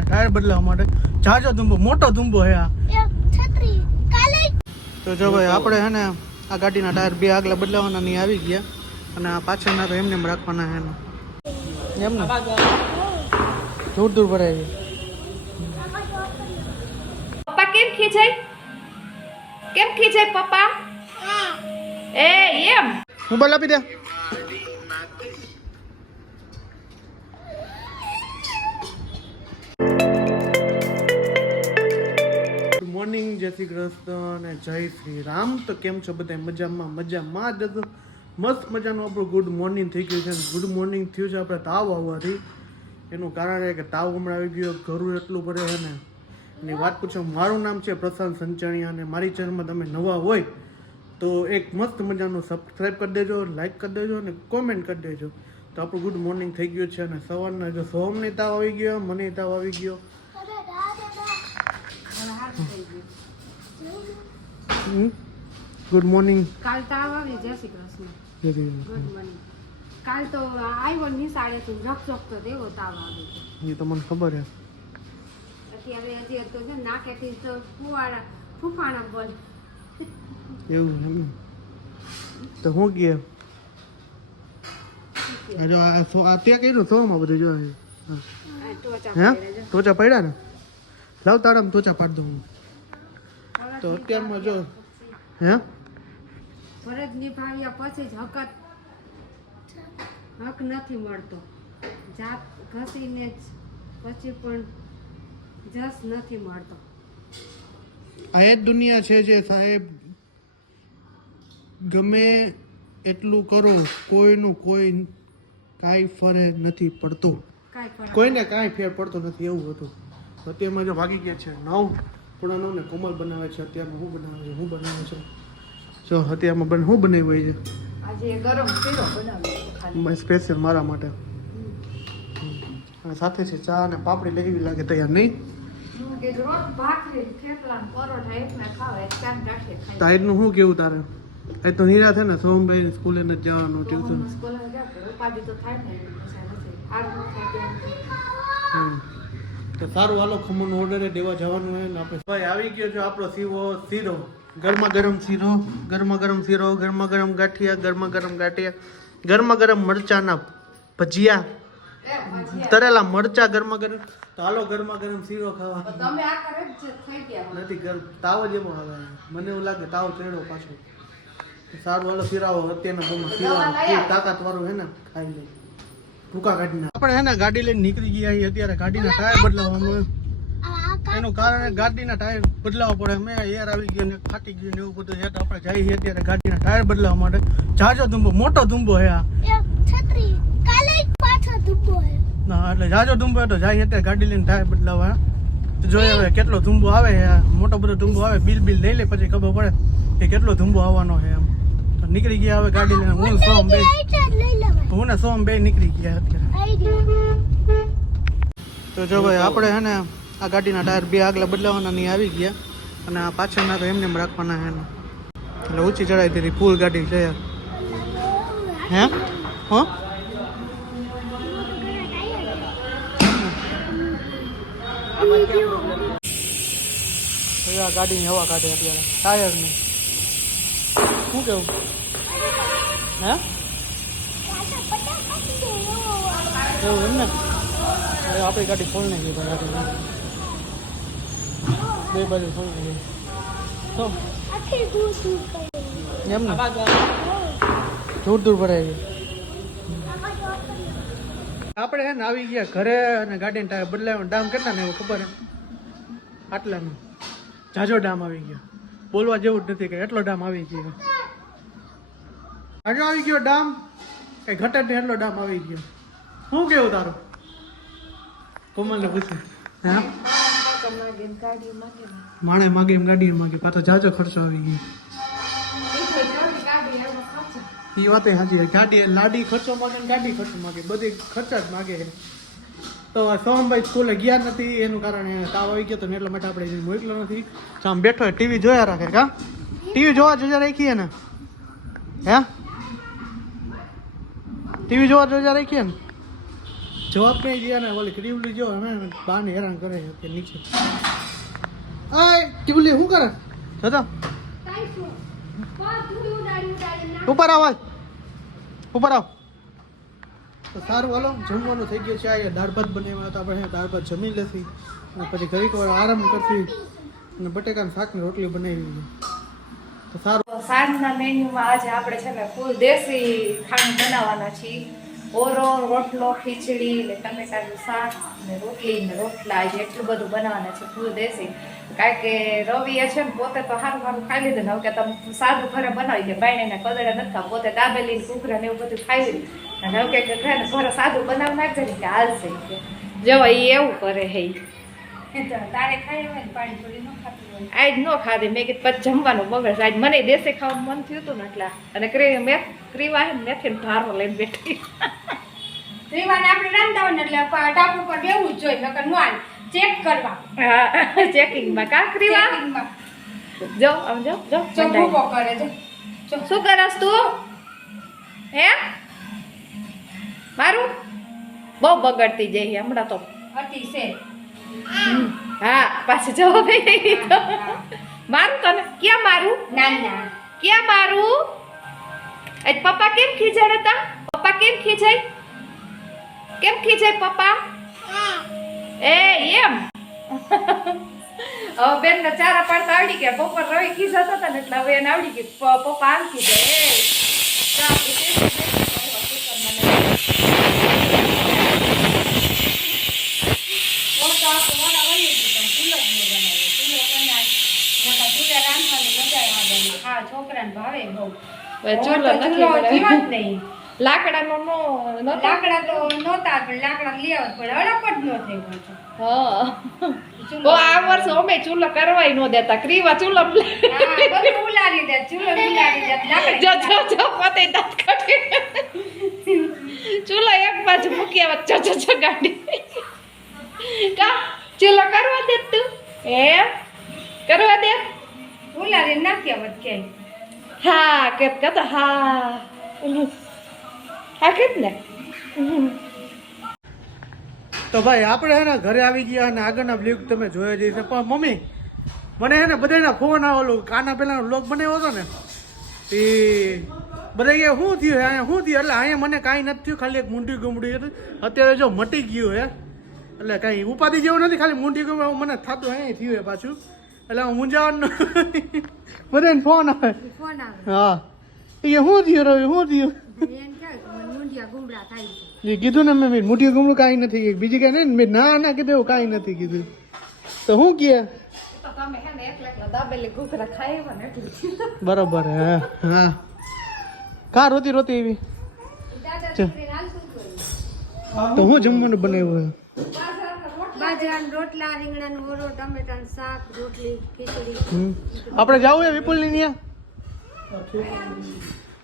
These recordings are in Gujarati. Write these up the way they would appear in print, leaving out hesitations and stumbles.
ટાયર બદલાવવા માટે જાજો ધુંબો મોટો ધુંબો હે આ છત્રી કાલે તો જો ભાઈ આપણે હે ને આ ગાડીના ટાયર બે આગલા બદલાવવાના ની આવી ગયા અને આ પાછળના તો એમને એમ રાખવાના હે ને એમ ને દૂર દૂર ભરાય પપ્પા કેમ ખીજાય પપ્પા એ એમ મોબાઈલ આપી દે મોર્નિંગ જય શ્રી કૃષ્ણ અને જય શ્રી રામ. તો કેમ છો બધા? મજામાં જ હતો. મસ્ત મજાનું આપણું ગુડ મોર્નિંગ થઈ ગયું છે. ગુડ મોર્નિંગ થયું છે આપણે તાવ આવવાથી. એનું કારણ એ કે તાવ હમણાં આવી ગયો, ઘરું એટલું પડે છે ને એની વાત પૂછો. મારું નામ છે પ્રશાંત સંચાણીયા અને મારી ચેનલમાં તમે નવા હોય તો એક મસ્ત મજાનું સબસ્ક્રાઈબ કરી દેજો, લાઈક કરી દેજો અને કોમેન્ટ કરી દેજો. તો આપણું ગુડ મોર્નિંગ થઈ ગયું છે અને સવારના જો સોમને તાવ આવી ગયો, મને તાવ આવી ગયો. Good morning. કાલ તાવ આવી. જય શ્રી કૃષ્ણ. Good morning. કાલ તો આવ્યો નિશાળે તો રખ તો દેવો તાવ આવે છે એ તો મને ખબર હે. અત્યારે હજી તો છે નાકેથી તો ફૂફાણા બોલ એવું એમ તો હું કહે જો આ તે કર્યું સોમાં બધું જો હે ટોચા પડ્યા ને લાવ તારામ ટોચા પાડ દઉં તો અત્યારમાં જો હે ફરજ નિભાવ્યા પછી જ હક નથી મળતો. જાત ઘસીને જ પછી પણ જસ નથી મળતો. આ એ દુનિયા છે જે સાહેબ ગમે એટલું કરો કોઈનું કોઈ કાંઈ ફરક નથી પડતો, કોઈને કાંઈ ફેર પડતો નથી એવું હતું. અત્યારમાં જો ભાગી ગયા છે 9:9 ને કોમલ બનાવે છે. અત્યારમાં હું બનાવે છે જો અત્યારમાં હું બનાવી છે આજે ગરમ શીરો બનાવ્યો સ્પેશિયલ મારા માટે. અને સાથે છે ચા અને પાપડી લેવી લાગે તૈયાર નહીં. તાહિરનું શું કેવું તારે? એ તો નિરાશ છે ને સોમભાઈ સ્કૂલે નથી જવાનું, ટ્યુશન. તો સારું હાલો ખમણનો ઓર્ડર દેવા જવાનું હોય ને આપણે. ભાઈ આવી ગયો છે આપણો શીરો, ગરમા ગરમ શીરો, ગરમા ગરમ શીરો, ગરમા ગરમ ગાંઠિયા, ગરમા ગરમ ગાંઠિયા, ગરમા ગરમ મરચાના ભજીયા, તરેલા મરચા ગરમા ગરમ. તો હાલો ગરમા ગરમ શીરો ખાવા. તમે આ કરે જ થઈ ગયા નથી તાવ જ એવો આવે મને એવું લાગે તાવ ચડ્યો પાછો. સારું હાલો શીરાવો અત્યારના ફોનમાં શીરા તાકાત વાળું હે ને ખાઈ લે ભૂકા કાઢીને. આપણે હે ને ગાડી લઈને નીકળી ગયા છીએ અત્યારે ગાડીના ટાયર બદલાવવાનું. એનું કારણ ગાડીના ટાયર બદલાવવા પડે. મેં એર આવી ગયો ને ફાટી ગયું ને એવું બધું છે. આપણે જઈએ છીએ અત્યારે ગાડીના ટાયર બદલાવવા માટે. જાજો ધુંબો મોટો ધુંબો હે આ છત્રી કાલે પાછો ધુંબો હે ના એટલે જાજો ધુંબો તો જાય અત્યારે ગાડી લઈને ટાયર બદલાવવા. જોઈએ હવે કેટલો ધુંબો આવે. મોટો બધો ધુંબો આવે. બિલ લઈ લે પછી ખબર પડે કે કેટલો ધુંબો આવવાનો છે એમ. તો નીકળી ગયા હવે ગાડી લઈને. હું ને સોમ બે નીકળી ગયા અત્યારે. તો જો ભાઈ આપણે હે ને આ ગાડીના ટાયર બે આગલા બદલાવાના ની આવી ગયા અને આ પાછળના તો એમને એમ રાખવાના હે ને. એટલે ઊંચી ચડાઈ દીધી ફૂલ ગાડી છે હે હો. આ ગાડીની હવા કાઢે અત્યારે ટાયરની. શું કેવું હે એવું એમ ને. આપણી ગાડી ખોલ નાખી ભાઈ. બે બાજુ ખોલ નાખી તો એમ ને દૂર દૂર ભરાય. આપણે હે ને આવી ગયા ઘરે અને ગાડીને ટાયર બદલાવ્યો. ડામ કેટલા ને એવું ખબર હે? આટલાનું જાજો ડામ આવી ગયો. બોલવા જેવું જ નથી કે એટલો ડામ આવી ગયો. જાજો આવી ગયો ડામ. કઈ ઘટે ને એટલો ડામ આવી ગયો. શું કેવું તારું? કોમલને પૂછ્યું હા માણે માગે એમ ગાડી માગે પાછો જાજો ખર્ચો આવી ગયો. એ વાત સાચી. ગાડી લાડી ખર્ચો માગે ને ગાડી ખર્ચો માગે, બધી ખર્ચા જ માગે. તો સોમભાઈ સ્કૂલે ગયા નથી એનું કારણે તાવ આવી ગયો તો ને એટલા માટે આપણે મોકલો નથી. આમ બેઠો ટીવી જોયા રાખે. કા ટીવી જોવા રાખીએ ને હે? ટીવી જોવા રાખીએ ને જવાબ નહીં દે ને ઓલી ક્રીવલી જો અમે બાને હેરાન કરે છે કે નીચે આય ક્રીવલી શું કરે જતા ઉપર આવ ઉપર આવ તો સારું હાલો જમવાનું થઈ ગયું છે આ દાળ ભાત બનાવ્યા હતા આપણે દાળ ભાત જમી લેશી અને પછી ઘડીક વાર આરામ કરશી અને બટેકાનું શાક ને રોટલી બનાવી તો સારું સાંજના મેન્યુમાં આજે આપણે છે ને ફૂલ દેશી ખાણું બનાવવાના છીએ ઓરો રોટલો ખીચડી ને ટમેટાનું શાક ને રોટલી ને રોટલા આજે એટલું બધું બનાવવાના છે ફૂલ દેશી કારણ કે રવિએ છે ને પોતે તો સારું સારું ખાઈ લીધું ને હવે કે તમે સાદું ઘરે બનાવી દે બાઈને કદડે નથી ખાવ પોતે દાબેલી કુકરા ને એવું બધું ખાઈ લીધું અને હવે કે ઘરે સાદું બનાવી નાખજે ને કે હાલશે કે જો એ એવું કરે હે તારે ખાઈ હોય ને પાણીપુરી ન ખાતી હોય આજ ન ખાધી મેં કીધું પછી જમવાનું બગડે આજ મને દેશી ખાવાનું મન થયું હતું ને એટલે અને ક્રીવા હે મેથી ભારો લઈને બેઠી રીવાને આપણે રાંધતા હોય ને એટલે ટાપ ઉપર બેવું જ જોઈએ નકર નો હાલ ચેક કરવા હા ચેકિંગમાં કા ક્રીવા ચેકિંગમાં જો આમ જો જો જો ભૂકો કરે જો શું કરસ તું હે મારું બહુ બગડતી જઈ હમણાં તો હતી છે હા પાછું જવાબ મારું તને ક્યાં મારું નાના ક્યાં મારું આજ પપ્પા કેમ ખીજાડ હતા પપ્પા કેમ ખીજાય પપ્પા એ એમ હવે બેન ને ચારા પાડતા આવડી ગયા પપ્પા રવિ ખીજાતા હતા ને એટલે હવે એને આવડી ગયું પપ્પા આમ ખીજાય છોકરાને ભાવે બહુ ચૂલો નથી જીવત નહીં લાકડાનો નો નતો લાકડા તો નહોતા પણ લાકડા લઈ આવત પડે અડપ જ ન થઈ પાછો હા ઓ આ વર્ષ અમે ચૂલો કરવાય નો દેતા ક્રીવા ચૂલો બધું ઉલારી દે ચૂલો ઉલારી દે જો જો જો પતે દાંત કાઢે ચૂલો એક બાજુ મૂકી આવત જો ગાડી કા ચૂલો કરવા દે તું એ કરવા દે ઉલારી નાખી આવત કે હા કે તો હા હા કેત ને તો ભાઈ આપણે હે ને ઘરે આવી ગયા અને આગળના બ્લોગ તમે જોયા જઈશે પણ મમ્મી મને હે ને બધાના ફોન આવેલો કાના પહેલાનો બ્લોગ બનાવ્યો હતો ને એ બધા કે શું થયું અહીંયા શું થયું એટલે અહીંયા મને કાંઈ નથી થયું ખાલી એક મૂંઢી ગુમડી હતું અત્યારે જો મટી ગયું હે એટલે કાંઈ ઉપાધિ જેવું નથી ખાલી મૂંઢી ગુમડી એવું મને થતું અહીંયા થયું હે પાછું એટલે હું મૂંઝાવાનું બધાને ફોન આવે ફોન આવે હા એ શું થયું રવિ શું થયું એમ કે મુંડિયા ગુમડા થાય છે એ કીધું ને મેં મોટી ગુમડું કાંઈ નથી બીજી કાંઈ નહીં મેં ના કીધું એવું કાંઈ નથી કીધું તો શું કહે તો તમે હે ને એકલા દાબેલી ઘૂઘરા ખાઈ ને એટલે બરોબર હા હા કા રોતી એવી તો હું જમવાનું બનાવ્યું બાજરાના રોટલા રીંગણાનું ઓરો ટમેટાનું શાક રોટલી ખીચડી આપણે જવું એ વિપુલની ત્યાં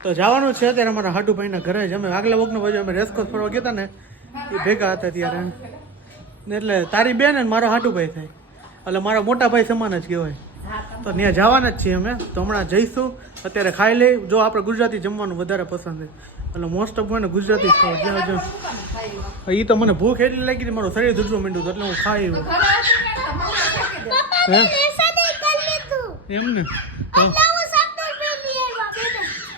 તો જવાનું છે અત્યારે અમારા હાટુભાઈના ઘરે જ અમે આગલા વખતનો બાજુ અમે રેસકોર્સ ફરવા ગયા હતા ને એ ભેગા હતા ત્યારે ને એટલે તારી બેન ને મારો હાટુભાઈ થાય એટલે મારા મોટા ભાઈ સમાન જ કહેવાય તો ત્યાં જવાના જ છીએ અમે તો હમણાં જઈશું અત્યારે ખાઈ લઈ જો આપણે ગુજરાતી જમવાનું વધારે પસંદ છે એટલે મોસ્ટ ઓફ મને ગુજરાતી જ ખાવ જ્યાં જો એ તો મને ભૂખ એટલી લાગી હતી મારું શરીર ધૂજવા માંડ્યું એટલે હું ખાઈ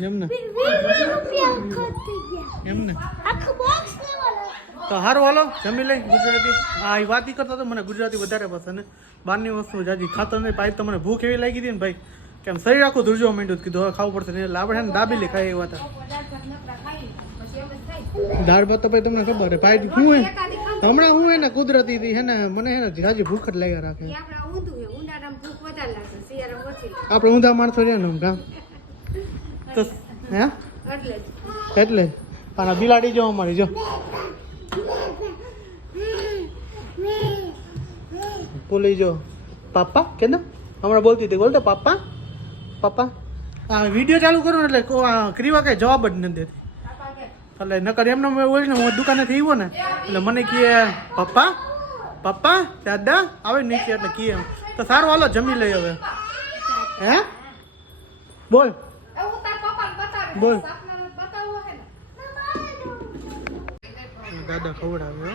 એમ ને એમને તો સારું હાલો જમી લઈ ગુજરાતી હા એ વાત કરતા તો મને ગુજરાતી વધારે પસંદ ને બહારની વસ્તુ જાજી ખાતો નહીં પાઇપ તો મને ભૂખ એવી લાગી હતી ને ભાઈ કેમ શરીર આખું ધ્રુજવા માંડ્યું કીધું હવે ખાવું પડશે એટલે આપણે ને દાબેલી ખાઈ એવા હતા દાળ ભાત તો ભાઈ તમને ખબર હે ભાઈ શું હે હમણાં હું હે ને કુદરતી હતી હે ને મને હે ને જાજી ભૂખ જ લાગ્યા રાખે આપણે ઊંધા માણસો રહ્યા ને કામ તો હે એટલે આના બિલાડી જો અમારી જો બોલી જો પાપા કે ને હમણાં બોલતી હતી બોલતો પાપા આ વિડીયો ચાલુ કરું એટલે ક્રીવા કઈ જવાબ જ નથી દેતી એટલે નકર એમને હોય ને હું દુકાનેથી આવ્યો ને એટલે મને કહે પપ્પા દાદા આવે નીચે એટલે કહે તો સારું હાલો જમી લઈ હવે હે બોલ દાદા ખવડાવે હો.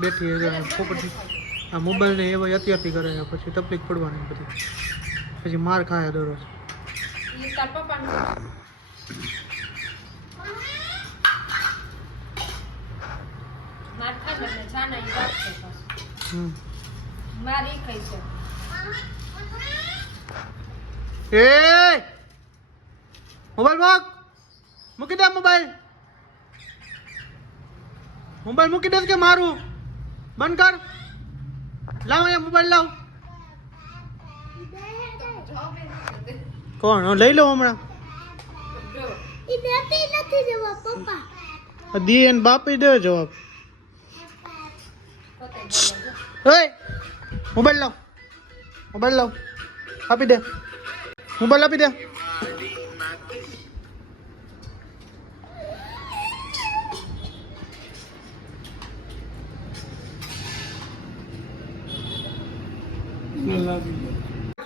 બેઠી પોપટી આ મોબાઈલ ને એવા અત્યારથી કરે છે, પછી તકલીફ પડવાની બધી, પછી માર ખાય દરરોજ. એ મોબાઈલ મૂક, મૂકી દે મોબાઈલ. મોબાઈલ મૂકી દે કે મારું બંધ કર. લાવ અહીંયા મોબાઈલ લાવ. કોણ લઈ લો હમણાં? દી એને બાપી દે જવાબ. મોબાઈલ લાવ, મોબાઈલ લાવ, આપી દે મોબાઈલ, આપી દે.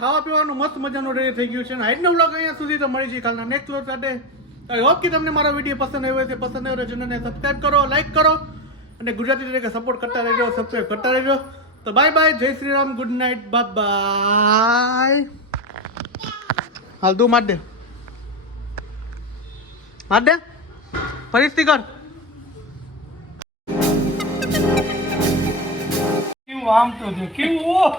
ખાવા પીવાનું મસ્ત મજાનું રેડી થઈ ગયું છે અને આજનો વ્લોગ અહીંયા સુધી તો મળી છે કાલના નેક્સ્ટ વ્લોગ સાથે. આઈ હોપ કે તમને મારો વિડીયો પસંદ આવ્યો હશે. પસંદ આવ્યો ચેનલને સબસ્ક્રાઇબ કરો, લાઈક કરો અને ગુજરાતી તરીકે સપોર્ટ કરતા રહેજો, સબસ્ક્રાઇબ કરતા રહેજો. તો બાય બાય, જય Shri Ram, good night, bye bye. હાલ તું માર દે, માર દે, ફરીથી કર. કેવું આમ તો જો કેવું